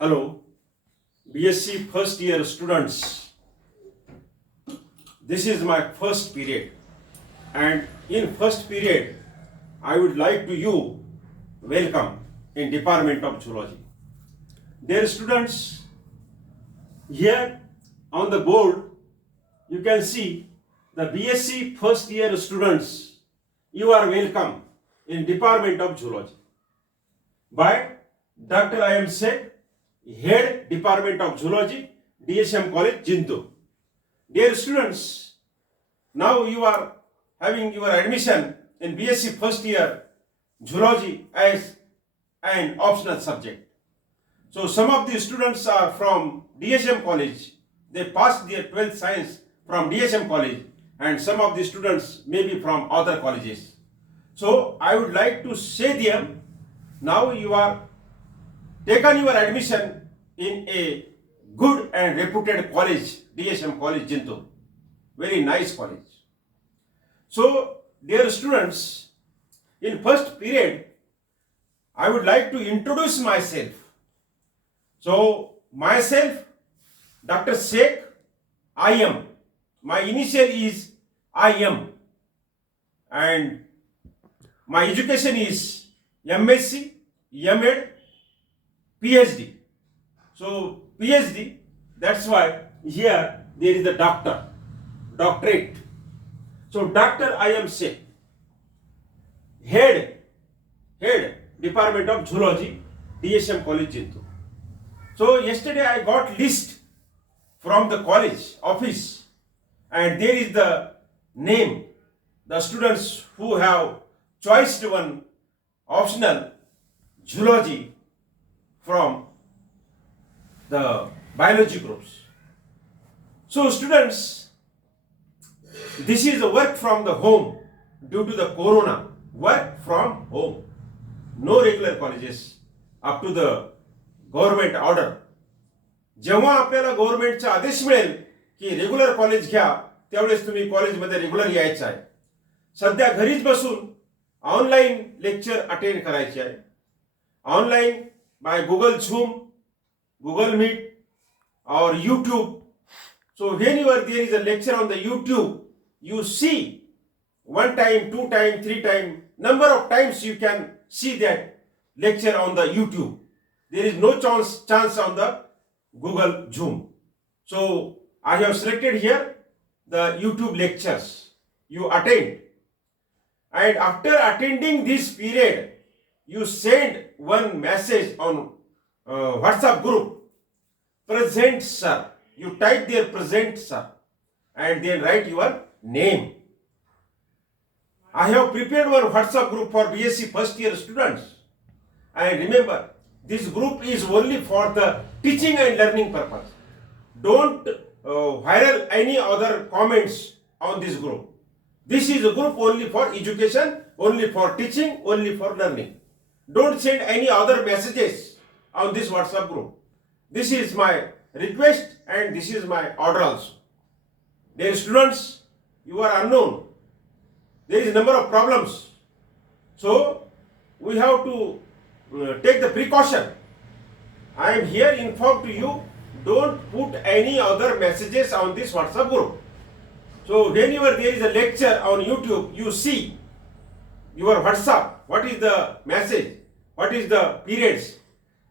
Hello, BSc first year students. This is my first period, and in first period, I would like to you welcome in Department of Zoology. Dear students, here on the board you can see the BSc first year students. You are welcome in Department of Zoology by Dr. I. M. Sheikh, Head Department of Zoology, DSM College, Jintu. Dear students, now you are having your admission in BSc first year Zoology as an optional subject. So some of the students are from DSM College. They passed their 12th science from DSM College, and some of the students may be from other colleges. So I would like to say them, now you are taken your admission in a good and reputed college, DSM College, Jintu. Very nice college. So, dear students, in first period, I would like to introduce myself. So, myself, Dr. Sheikh, I am. My initial is I am. And my education is MSc, MEd, PhD. So PhD, that's why here there is a doctorate. So Dr. I am Sheikh, head Department of Zoology, DSM College, Jintu. So yesterday I got list from the college office, and there is the name, the students who have choiced one optional zoology from the biology groups. So students, this is a work from the home due to the corona. Work from home. No regular colleges up to the government order. जेव्हा आपल्याला गव्हर्नमेंटचा आदेश मिळेल की regular college घ्या, त्यावेळेस तुम्ही कॉलेजमध्ये regular यायचं आहे. सध्या घरीच बसून ऑनलाईन लेक्चर अटेंड करायचे आहे. Online by Google Zoom, Google Meet, or YouTube. So whenever there is a lecture on the YouTube, you see one time, two time, three time, number of times you can see that lecture on the YouTube. There is no chance on the Google Zoom. So I have selected here the YouTube lectures you attend. And after attending this period, you send one message on WhatsApp group, present sir. You type there present sir, and then write your name. I have prepared one WhatsApp group for BSc first year students. And remember, this group is only for the teaching and learning purpose. Don't viral any other comments on this group. This is a group only for education, only for teaching, only for learning. Don't send any other messages on this WhatsApp group. This is my request and this is my order also. Dear students, you are unknown. There is a number of problems. So, we have to take the precaution. I am here informed to you, don't put any other messages on this WhatsApp group. So, whenever there is a lecture on YouTube, you see your WhatsApp, what is the message, what is the periods,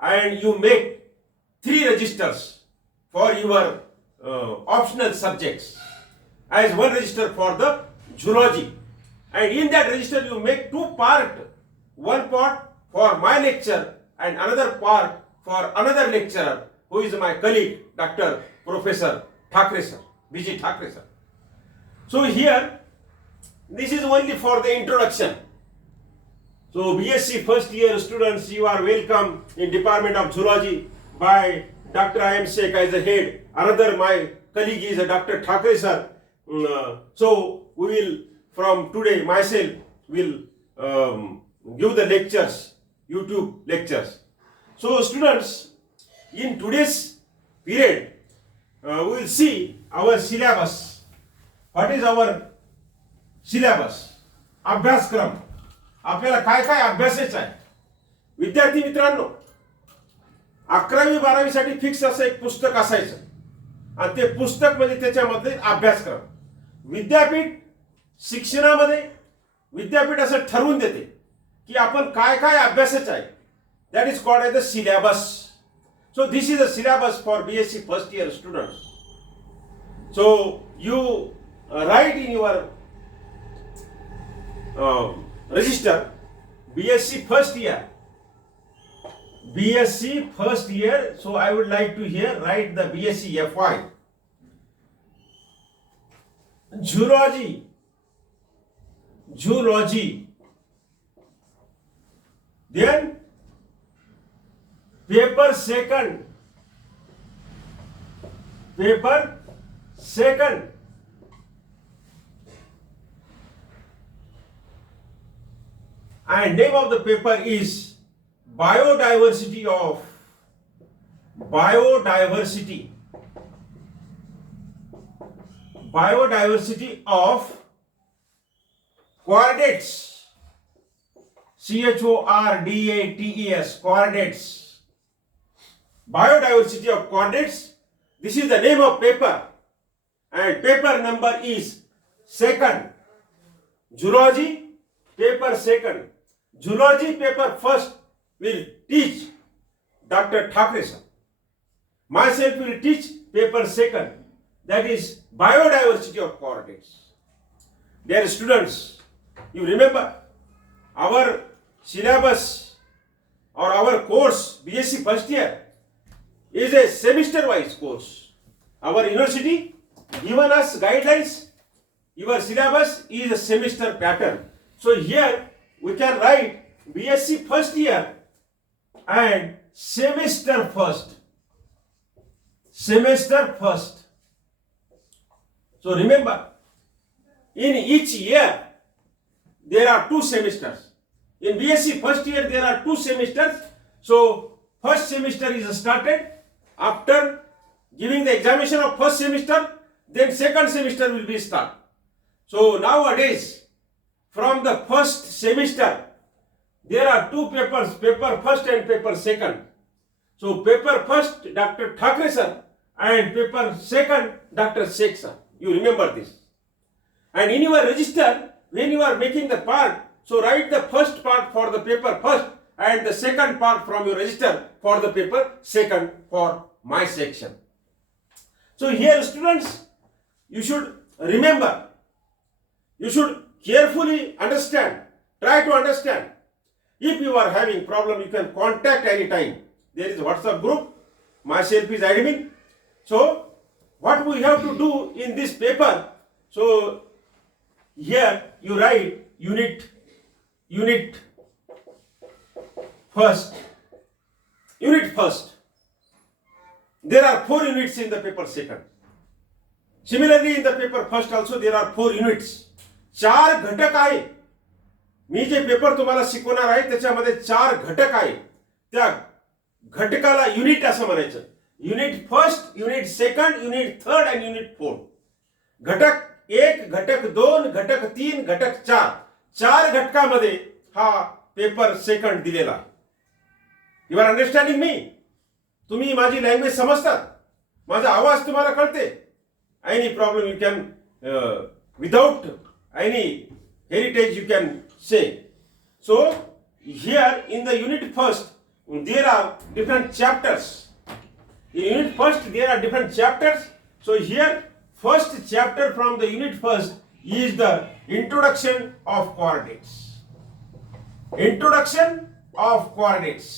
and you make 3 registers for your optional subjects as one register for the zoology, and in that register you make 2 parts, one part for my lecture and another part for another lecturer who is my colleague, Dr. Professor Thakre sir, B.G. Thakre sir. So here, this is only for the introduction. So BSc first year students, you are welcome in Department of Zoology by Dr. I. M. Sheikh as the head. Another my colleague is Dr. Thakre sir. So we will from today myself will give the lectures, YouTube lectures. So students, in today's period, we will see our syllabus. What is our syllabus? अभ्यासक्रम. आपल्याला काय काय अभ्यासायचं आहे विद्यार्थी मित्रांनो. 11वी 12वी साठी fix असं एक पुस्तक असायचं आणि ते पुस्तक म्हणजे त्याच्यामध्ये अभ्यासक्रम. विद्यापीठ शिक्षणामध्ये विद्यापीठ असं ठरवून देते की आपण काय काय अभ्यासाचं आहे. That is called as the syllabus. So this is a syllabus for BSc first year students. So you write in your register BSc first year. BSc first year. So I would like to here write the BSc FY. Zoology. Then paper second. And name of the paper is biodiversity of chordates. CHORDATES, chordates. Biodiversity of chordates. This is the name of paper and paper number is second. Zoology paper second. Zoology paper first will teach Dr. Thakre sir. Myself will teach paper second. That is biodiversity of chordates. Dear students, you remember our syllabus or our course BSc first year is a semester wise course. Our university given us guidelines. Your syllabus is a semester pattern. So here we can write BSc first year and semester first. So remember, in each year there are 2 semesters. In BSc first year there are 2 semesters. So first semester is started after giving the examination of first semester, then second semester will be start. So nowadays from the first semester there are 2 papers, paper first and paper second. So paper first Dr. Thakre sir and paper second Dr. Sheikh sir. You remember this. And in your register when you are making the part, so write the first part for the paper first and the second part from your register for the paper second for my section. So here students, you should remember, you should carefully understand, try to understand. If you are having problem, you can contact anytime. There is a WhatsApp group, myself is admin. So what we have to do in this paper, so here you write unit first. There are 4 units in the paper second. Similarly in the paper first also there are 4 units. 4 घटक आहे. मी जे paper तुम्हाला शिकवणार आहे त्याच्यामध्ये 4 घटक आहे. त्या घटकाला युनिट असं म्हणायचं. Unit first, unit second, unit third आणि युनिट फोर्थ. घटक 1, घटक 2, घटक 3, घटक 4. 4 घटकामध्ये हा पेपर सेकंड दिलेला आहे. यू आर अंडरस्टँडिंग मी? तुम्ही माझी लँग्वेज समजतात? माझा आवाज तुम्हाला कळते? Any problem you can without any heritage you can say. So here in the unit first there are different chapters. In unit first there are different chapters. So here first chapter from the unit first is the introduction of chordates. Introduction of chordates.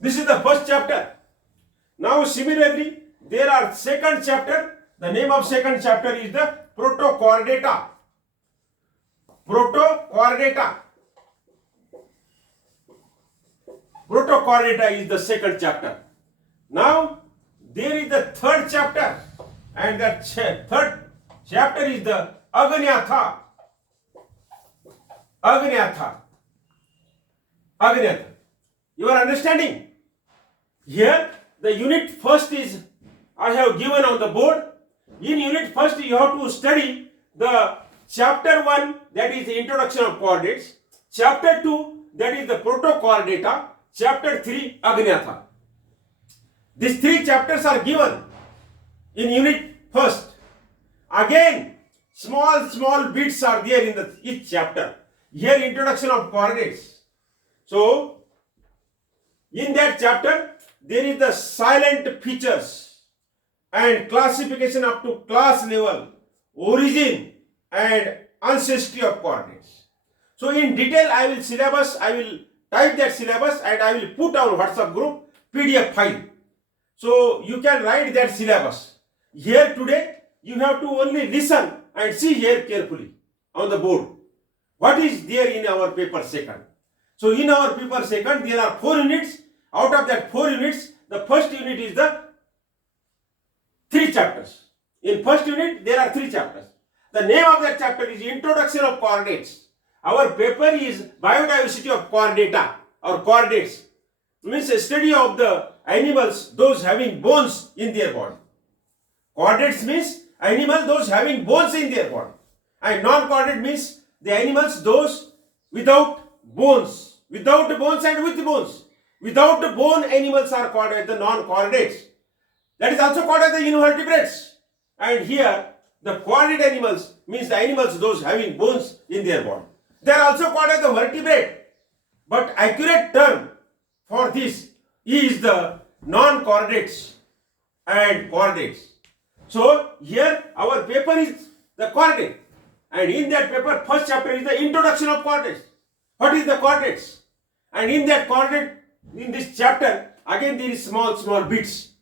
This is the first chapter. Now similarly there are second chapter. The name of second chapter is the protochordata. Protochordata is the second chapter. Now there is the third chapter and that third chapter is the Agnatha. You are understanding? Here the unit first is I have given on the board. In unit first you have to study the Chapter 1, that is the introduction of coordinates. Chapter 2, that is the proto-coordinata. Chapter 3, Agnatha. These three chapters are given in unit first. Again, small bits are there in each chapter. Here, introduction of coordinates. So, in that chapter, there is the silent features and classification up to class level, origin and ancestry of coordinates. So, in detail, I will type that syllabus and I will put on WhatsApp group PDF file. So, you can write that syllabus. Here today, you have to only listen and see here carefully on the board. What is there in our paper second? So, in our paper second, there are 4 units. Out of that 4 units, the first unit is the 3 chapters. In first unit, there are 3 chapters. The name of that chapter is Introduction of Coordinates. Our paper is Biodiversity of Coordinata or Coordinates. Means a study of the animals, those having bones in their body. Coordinates means animals, those having bones in their body. And non-coordinate means the animals, those without bones. Without bones and with bones. Without the bone animals are called as the non-coordinates. That is also called as the invertebrates. And here the coordinate animals means the animals those having bones in their body. They are also called as the vertebrate. But accurate term for this is the non-coordinates and coordinates. So here our paper is the coordinate. And in that paper first chapter is the introduction of coordinates. What is the coordinates? And in that coordinate, in this chapter, again there is small bits.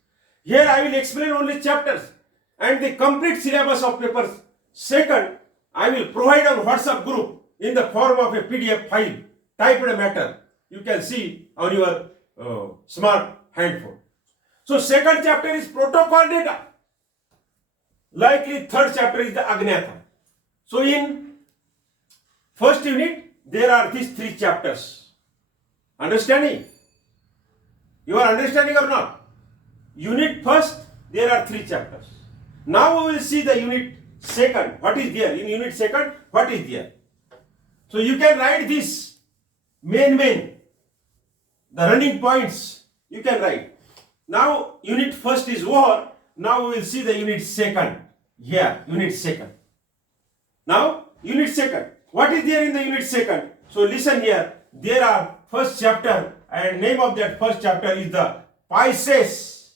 Here I will explain only chapters and the complete syllabus of paper second I will provide on WhatsApp group in the form of a PDF file, typed matter. You can see on your smart handphone. So second chapter is proto-coordinata. Likely third chapter is the Agnatha. So in first unit there are these 3 chapters. Understanding? You are understanding or not? Unit first, there are 3 chapters. Now we will see the unit second. What is there? In unit second, what is there? So you can write this main, the running points. You can write. Now unit first is over. Now we will see the unit second. Here, unit second. Now, unit second. What is there in the unit second? So listen here. There are first chapter and name of that first chapter is the Pisces.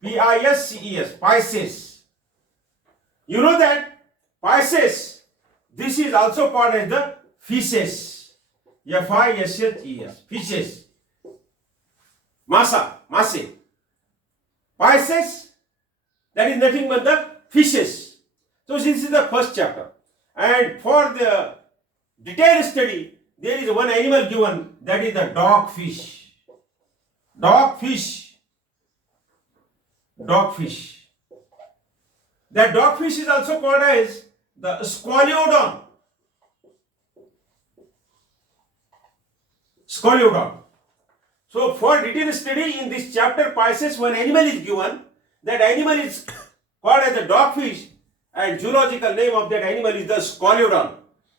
P-I-S-C-E-S. Pisces. You know that Pisces, this is also called as the fishes. F-I-S-H-E-S. Fishes. Masse. Pisces, that is nothing but the fishes. So this is the first chapter. And for the detailed study, there is one animal given, that is the dogfish. Dogfish. That dogfish is also called as the scoliodon. So for detailed study in this chapter Pisces, one animal is given. That animal is called as the dogfish and zoological name of that animal is the scoliodon.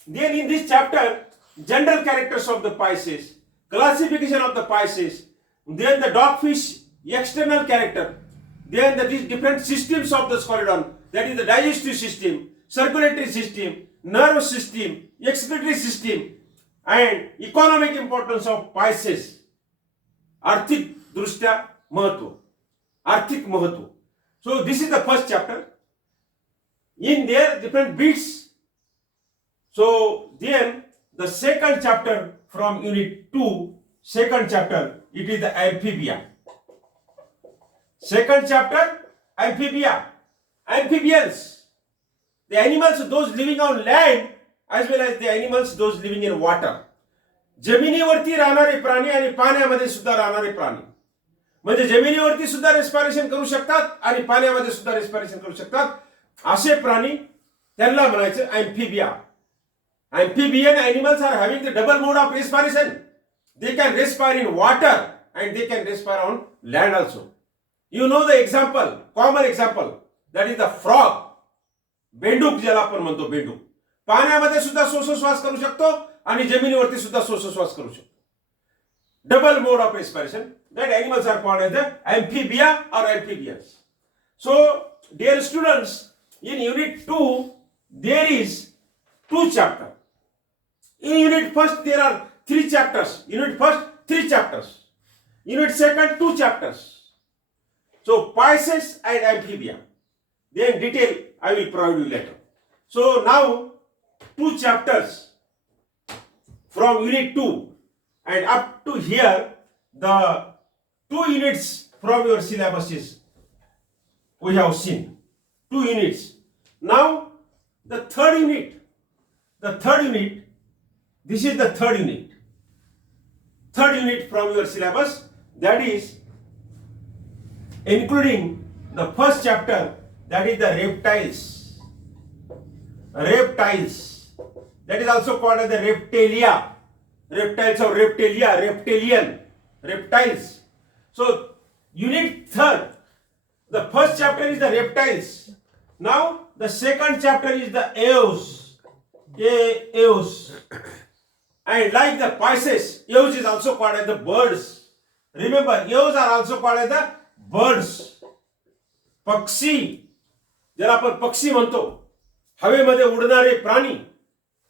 Then in this chapter, general characters of the Pisces, classification of the Pisces, then the dogfish external character, then these different systems of the scoliodon, that is the digestive system, circulatory system, nerve system, excretory system, and economic importance of Pisces. आर्थिक दृष्ट्या महत्व, आर्थिक महत्व. So this is the first chapter. In there different bits. So then the second chapter from unit 2, second chapter, it is the Amphibia. Second chapter, Amphibia. Amphibians, the animals those living on land as well as the animals those living in water. जमिनीवरती राहणारे प्राणी आणि पाण्यामध्ये सुद्धा राहणारे प्राणी. म्हणजे जमिनीवरती सुद्धा रेस्पिरेशन करू शकतात आणि पाण्यामध्ये सुद्धा रेस्पिरेशन करू शकतात असे प्राणी, त्यांना म्हणायचं अँफिबिया. Amphibian animals are having the double mode of respiration. They can respire in water and they can respire on land also. You know the example, common example, that is the frog. बेंडूक ज्याला आपण म्हणतो बेंडूक. पाण्यामध्ये सुद्धा श्वासोश्वास करू शकतो आणि जमिनीवरती सुद्धा श्वासोश्वास करू शकतो. Double mode of respiration. That animals are called as the amphibia or amphibians. So, dear students, in unit 2, there is 2 chapters. In unit first, there are 3 chapters. Unit first, 3 chapters. Unit second, 2 chapters. So, Pisces and amphibia. Then detail I will provide you later. So, now 2 chapters from unit 2 and up to here, the 2 units from your syllabus is we have seen. 2 units. Now, the third unit. This is the third unit. Third unit from your syllabus, that is including the first chapter, that is the reptiles. Reptiles. That is also called as the reptilia. Reptiles or reptilia, reptilian, reptiles. So, unit third, the first chapter is the reptiles. Now, the second chapter is the aves. Aves. And like the Pisces, aves is also called as the birds. Remember, aves are also called as the birds. पक्षी, ज्याला आपण पक्षी म्हणतो, हवेमध्ये उडणारे प्राणी,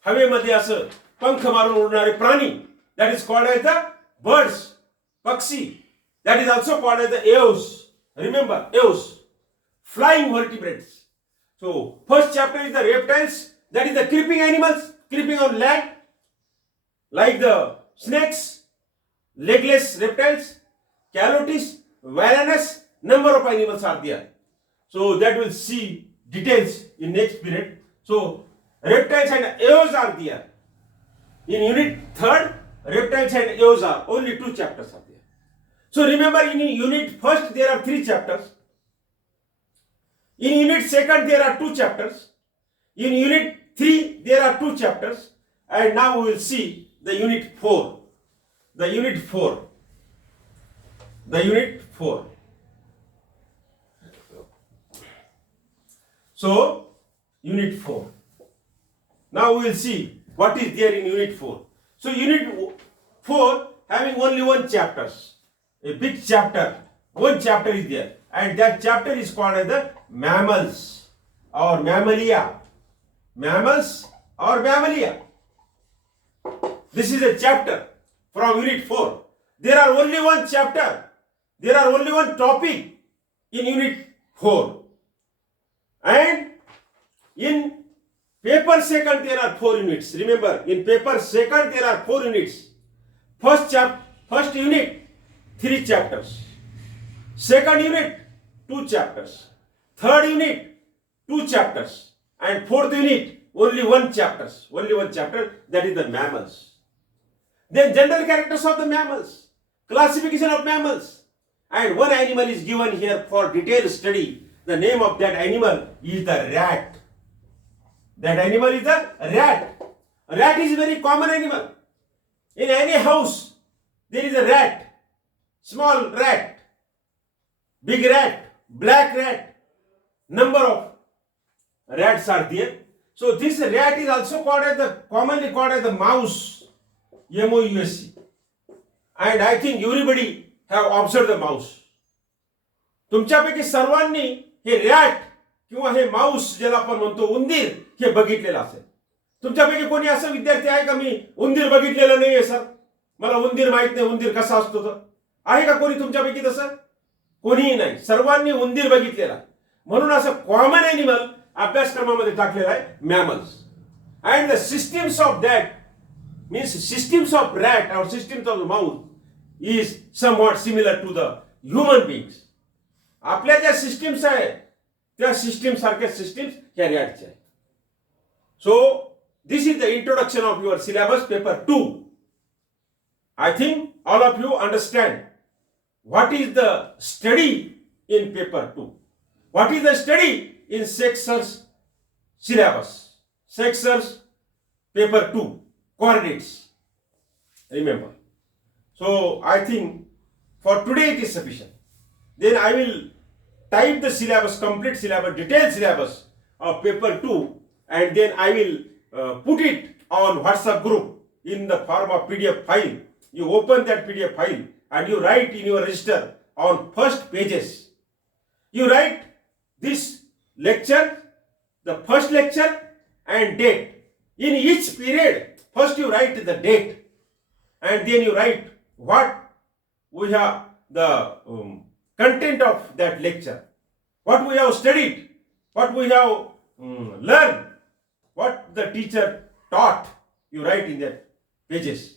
हवेमध्ये असं पंख मारून उडणारे प्राणी, that is called as the birds. पक्षी, that is also called as the aves. Remember, aves, flying vertebrates. So, first chapter is the reptiles, that is the creeping animals, creeping on land, like the snakes, legless reptiles, calotis, varanus, number of animals are there. So, that will see details in next period. So, reptiles and aves are there. In unit 3rd, reptiles and aves are only 2 chapters are there. So remember, in unit 1st there are 3 chapters. In unit 2nd there are 2 chapters. In unit 3 there are 2 chapters. And now we will see the unit 4. The unit 4. The unit 4. So, unit 4. Now we will see what is there in unit 4. So unit 4 having only 1 chapter. A big chapter. 1 chapter is there. And that chapter is called as the mammals or mammalia. Mammals or mammalia. This is a chapter from unit 4. There are only 1 chapter. There are only 1 topic in unit 4. And in paper second there are 4 units. Remember, in paper second there are 4 units. First unit, 3 chapters. Second unit, 2 chapters. Third unit, 2 chapters. And fourth unit, only 1 chapter. Only 1 chapter, that is the mammals. Then general characters of the mammals. Classification of mammals. And one animal is given here for detailed study. The name of that animal is the rat. That animal is the rat. A rat is a very common animal. In any house, there is a rat. Small rat, big rat, black rat. Number of rats are there. So this rat is also commonly called as the mouse. M-O-U-S-E. And I think everybody have observed the mouse. तुमच्यापैकी सर्वांनी हे rat किंवा हे Mouse ज्याला आपण म्हणतो उंदीर हे बघितलेलं असेल. तुमच्यापैकी कोणी असं विद्यार्थी आहे का मी उंदीर बघितलेलं नाहीये सर, मला उंदीर माहित नाही, उंदीर कसा असतो तर? आहे का कोणी तुमच्यापैकी तसं? कोणीही नाही. सर्वांनी उंदीर बघितलेला. म्हणून असं कॉमन ॲनिमल अभ्यासक्रमामध्ये टाकलेला आहे mammals. And the systems of that means systems of rat और systems of the mouth is somewhat similar to the human beings. आपल्या ज्या सिस्टम्स आहेत त्या सिस्टम सारख्या सिस्टम्स ह्या रॅटच्या आहेत. सो this is the introduction of your syllabus paper 2. I think all of you understand what is the study in paper 2. What is the study in Sexer's syllabus? Sexer's paper 2 coordinates. Remember. So I think for today it is sufficient. Then I will type the syllabus, complete syllabus, detailed syllabus of paper 2, and then I will put it on WhatsApp group in the form of PDF file. You open that PDF file and you write in your register on first pages. You write this lecture, the first lecture and date. In each period, first you write the date and then you write what we have the content of that lecture, what we have studied, what we have learned, what the teacher taught. You write in that pages.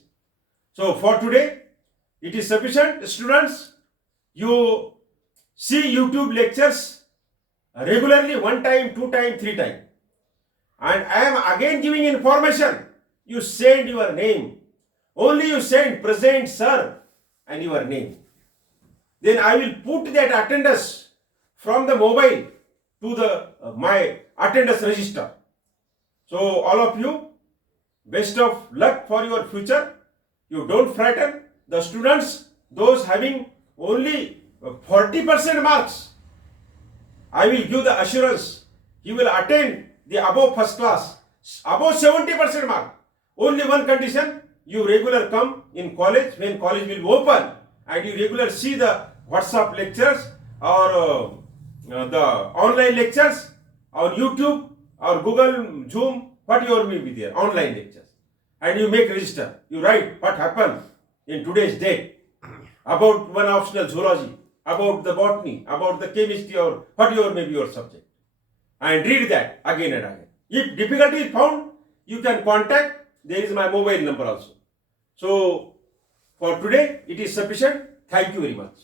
So for today, it is sufficient. Students, you see YouTube lectures regularly, 1 time, 2 time, 3 time. And I am again giving information. You send your name. Only you send present sir and your name. Then I will put that attendance from the mobile to the my attendance register. So all of you, best of luck for your future. You don't frighten the students, those having only 40% marks. I will give the assurance you will attain the above first class, above 70% mark. Only one condition, you regular come in college when college will open and you regular see the WhatsApp lectures or the online lectures or YouTube or Google, Zoom, whatever may be there, online lectures. And you make register. You write what happened in today's date about one optional zoology, about the botany, about the chemistry or whatever may be your subject. And read that again and again. If difficulty is found, you can contact. There is my mobile number also. So for today, it is sufficient. Thank you very much.